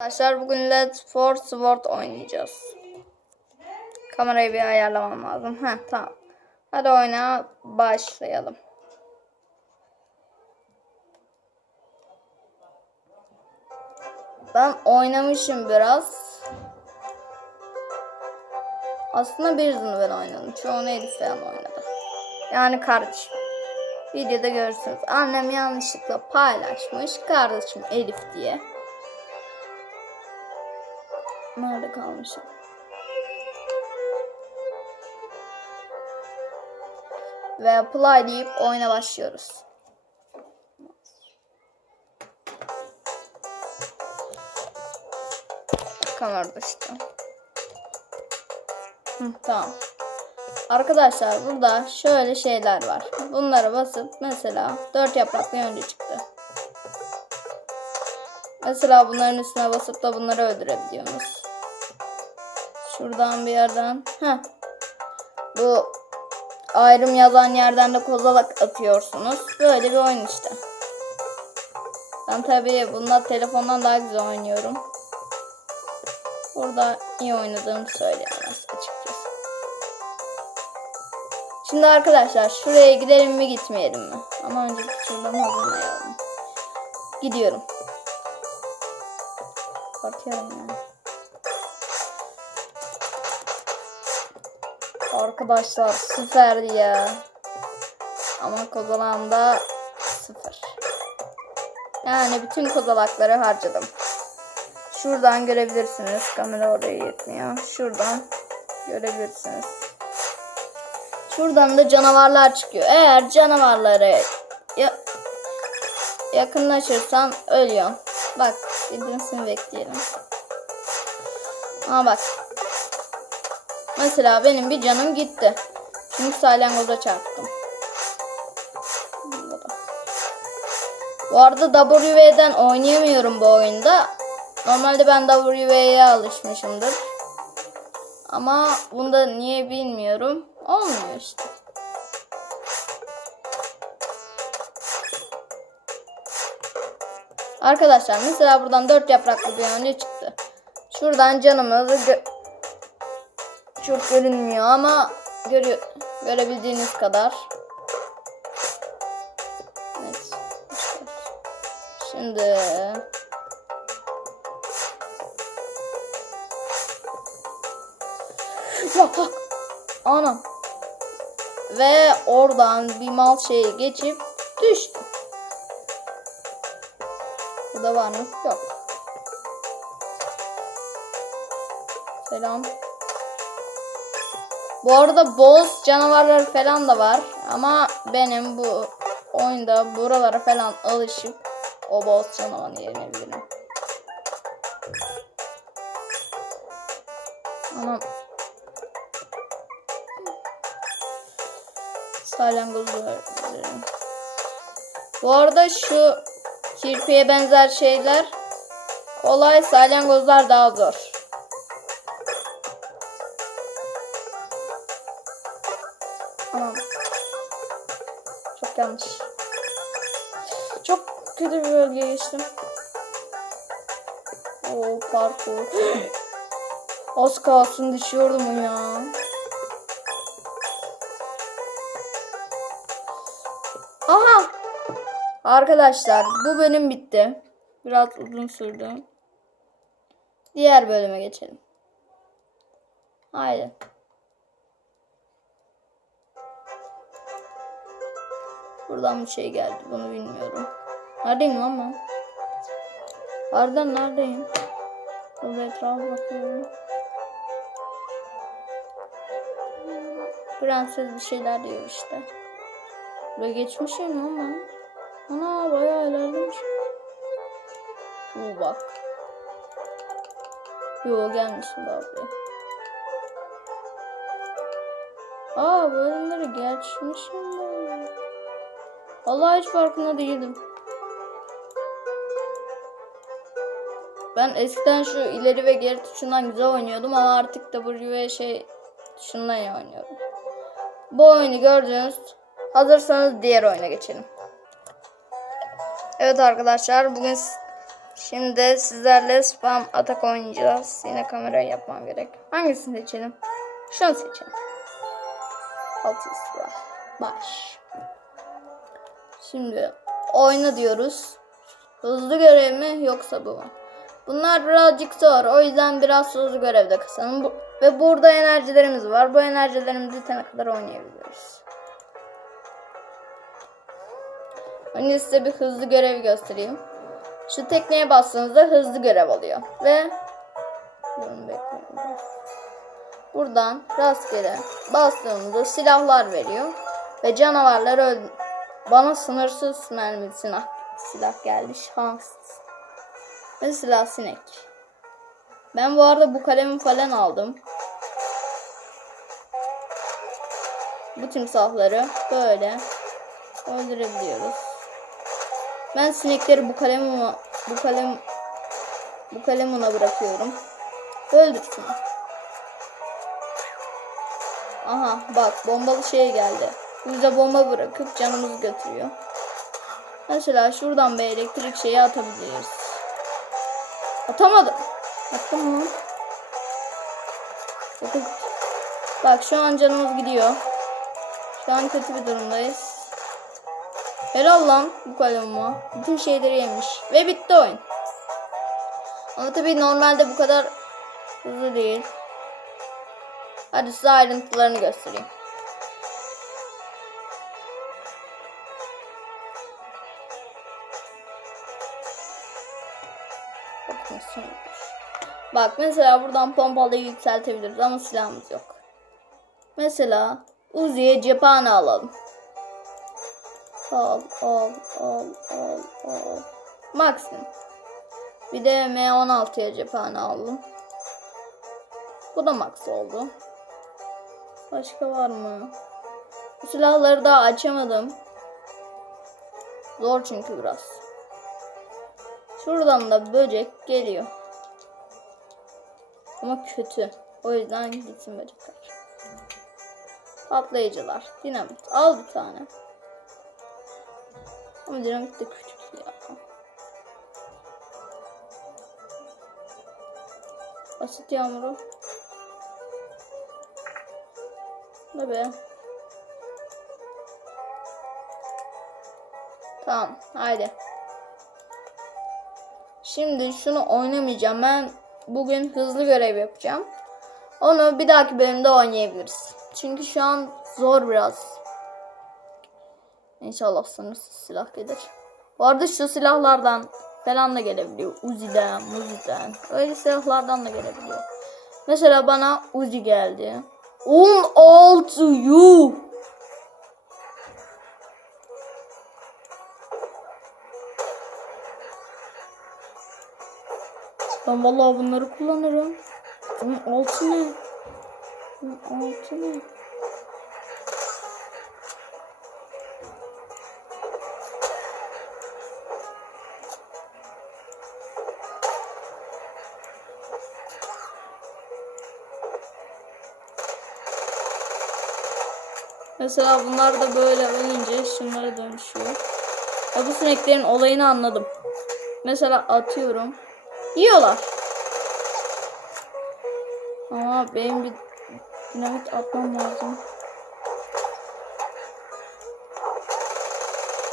Arkadaşlar bugün Let's for Sword oynayacağız. Kamerayı bir ayarlamam lazım. Heh tamam. Hadi oyuna başlayalım. Ben oynamışım biraz. Aslında birisini ben oynadım. Çoğunu Elif falan oynadı. Yani kardeşim. Videoda görürsünüz. Annem yanlışlıkla paylaşmış. Kardeşim Elif diye. Nerede kalmışım? Ve apply deyip oyuna başlıyoruz. Kamera düştü. Hı, tamam. Arkadaşlar burada şöyle şeyler var. Bunlara basıp mesela 4 yapraklı önce çıktı. Mesela bunların üstüne basıp da bunları öldürebiliyorsunuz. Şuradan bir yerden. Heh. Bu ayrım yazan yerden de kozalak atıyorsunuz. Böyle bir oyun işte. Ben tabii bunda telefondan daha güzel oynuyorum. Burada iyi oynadığımı söyleyemez açıkçası. Şimdi arkadaşlar şuraya gidelim mi gitmeyelim mi? Ama önce şuradan hazırlayalım. Gidiyorum. Bakıyorum ya. Arkadaşlar süperdi ya. Ama kozalağımda sıfır. Yani bütün kozalakları harcadım. Şuradan görebilirsiniz. Kamera oraya yetmiyor. Şuradan görebilirsiniz. Şuradan da canavarlar çıkıyor. Eğer canavarları ya yakınlaşırsan ölüyorsun. Bak gidilmesini bekleyelim. Ama bak. Mesela benim bir canım gitti. Çünkü salyangoza çarptım. Bu arada WV'den oynayamıyorum bu oyunda. Normalde ben WV'ye alışmışımdır. Ama bunda niye bilmiyorum. Olmuyor işte. Arkadaşlar mesela buradan dört yapraklı bir önce çıktı. Şuradan canımızı çok görünmüyor ama görüyor görebildiğiniz kadar. Evet. Şimdi Bak bak. Anam. Ve oradan bir mal şeyi geçip düştü. Burada var mı? Yok. Selam. Bu arada boss canavarları falan da var. Ama benim bu oyunda buralara falan alışıp o boss canavarını yenebilirim. Ama salyangozu öldürelim. Bu arada şu kirpiye benzer şeyler kolay salyangozlar daha zor. Bölgeye geçtim. Oo parkur. Az kalsın düşüyordum ya. Aha. Arkadaşlar bu bölüm bitti. Biraz uzun sürdü. Diğer bölüme geçelim. Haydi. Buradan bir şey geldi. Bunu bilmiyorum. Neredeyim lan ben? Harbiden neredeyim? Burada etrafa bakıyorum. Prenses bir şeyler diyor işte. Buraya geçmişim lan ben. Ana bayağı ilerlemiş. Şu bak. Yo gelmişim daha buraya. Aa bölümleri geçmişim ben. Vallahi hiç farkında değildim. Ben eskiden şu ileri ve geri tuşundan güzel oynuyordum ama artık W ve şey tuşundan iyi oynuyorum. Bu oyunu gördünüz. Hazırsanız diğer oyuna geçelim. Evet arkadaşlar bugün Şimdi sizlerle spam atak oynayacağız. Yine kamerayı yapmam gerek. Hangisini seçelim? Şunu seçelim. Altı sıra. Baş. Şimdi oyna diyoruz. Hızlı görev mi yoksa bu mu? Bunlar birazcık zor. O yüzden biraz hızlı görevde kasalım. Bu- ve burada enerjilerimiz var. Bu enerjilerimizi bitene kadar oynayabiliyoruz. Önce size bir hızlı görev göstereyim. Şu tekneye bastığınızda hızlı görev oluyor. Ve buradan rastgele bastığımızda silahlar veriyor. Ve canavarlar öl bana sınırsız mermi silah, silah geldi. Şans. Mesela sinek. Ben bu arada bu kalemi falan aldım. Bu timsahları böyle öldürebiliyoruz. Ben sinekleri bu kalem bu kalem bu kalem ona bırakıyorum. Öldürsün. Aha bak bombalı şey geldi. Bize bomba bırakıp canımızı götürüyor. Mesela şuradan bir elektrik şeyi atabiliriz. Atamadım. Attım mı? Bakın. Bak şu an canımız gidiyor. Şu an kötü bir durumdayız. Helal lan bu kalema. Bütün şeyleri yemiş. Ve bitti oyun. Ama tabii normalde bu kadar hızlı değil. Hadi size ayrıntılarını göstereyim. Bakın sonradır. Bak mesela buradan pompalıyı yükseltebiliriz ama silahımız yok. Mesela Uzi'ye cephane alalım. Al al al al al. Maksimum. Bir de M16'ya cephane aldım. Bu da max oldu. Başka var mı? Bu silahları daha açamadım. Zor çünkü biraz. Şuradan da böcek geliyor. Ama kötü. O yüzden gitsin böcekler. Patlayıcılar. Dinamit. Al bir tane. Ama dinamit de küçük ya. Asit yağmuru. Ne be? Tamam. Haydi. Şimdi şunu oynamayacağım. Ben bugün hızlı görev yapacağım. Onu bir dahaki bölümde oynayabiliriz. Çünkü şu an zor biraz. İnşallah sınırsız silah gelir. Bu arada şu silahlardan falan da gelebiliyor. Uzi'den, Muzi'den. Öyle silahlardan da gelebiliyor. Mesela bana Uzi geldi. 16 yuh. Ben vallahi bunları kullanırım. 16 ne? 16 ne? Mesela bunlar da böyle ölünce şunlara dönüşüyor. Ya bu sineklerin olayını anladım. Mesela atıyorum. Yiyorlar. Ama benim bir dinamit atmam lazım.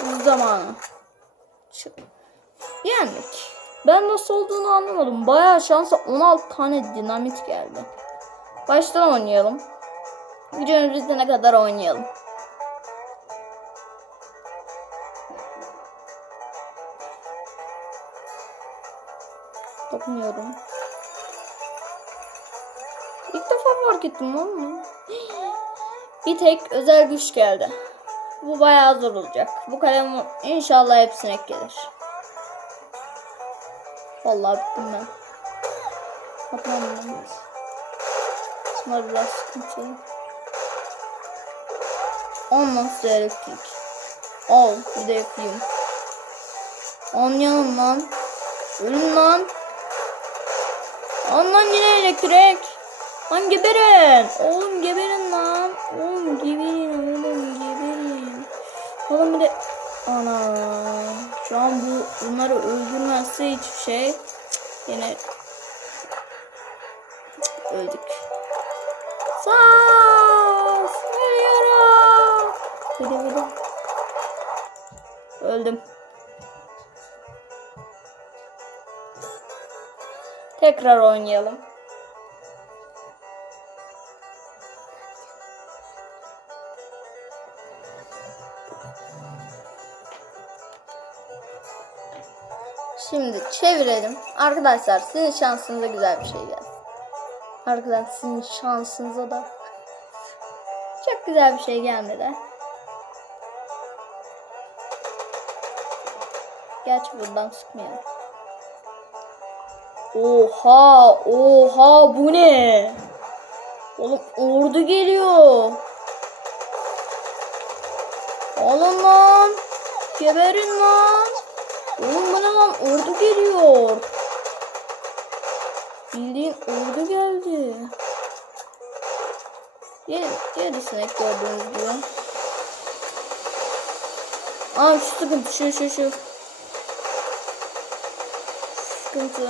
Bu zamanı. Çık. Yendik. Ben nasıl olduğunu anlamadım. Bayağı şansa 16 tane dinamit geldi. Baştan oynayalım. Videomuz bitene kadar oynayalım. Dokunmuyorum. İlk defa fark ettim oğlum. Bir tek özel güç geldi. Bu bayağı zor olacak. Bu kalem inşallah hepsine gelir. Vallahi bittim ben. Atmam lazım. Bunlar biraz sıkıntılı. Olmazsa elektrik. Al bir de yakayım. Anlayalım lan. Ölün lan. Ondan yine elektrik. Lan geberin. Oğlum geberin lan. Oğlum geberin. Oğlum geberin. Oğlum bir de... Ana. Şu an bu bunları öldürmezse hiçbir şey yine öldük. Sas! Ölüyorum. Öldüm. Tekrar oynayalım. Şimdi çevirelim. Arkadaşlar sizin şansınıza güzel bir şey gelsin. Arkadaşlar sizin şansınıza da çok güzel bir şey gelmedi. Gerçi buradan sıkmayalım. Oha, oha bu ne? Oğlum ordu geliyor. Oğlum lan. Geberin lan. Oğlum bana lan ordu geliyor. Bildiğin ordu geldi. Gel, gel sinek gördüğünüz gibi. Aa şu sıkıntı şu şu şu. Sıkıntı.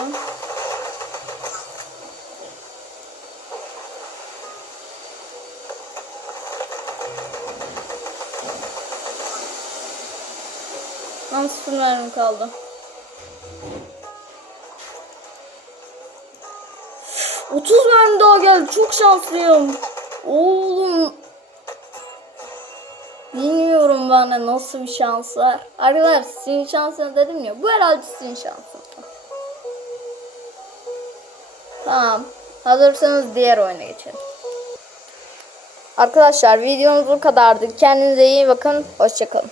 Lan sıfır mermim kaldı. Otuz mermi daha geldi. Çok şanslıyım. Oğlum. Bilmiyorum bana nasıl bir şans var. Arkadaşlar sizin şansınız dedim ya. Bu herhalde sizin şansınız. Tamam. Hazırsanız diğer oyuna geçelim. Arkadaşlar videomuz bu kadardı. Kendinize iyi bakın. Hoşçakalın.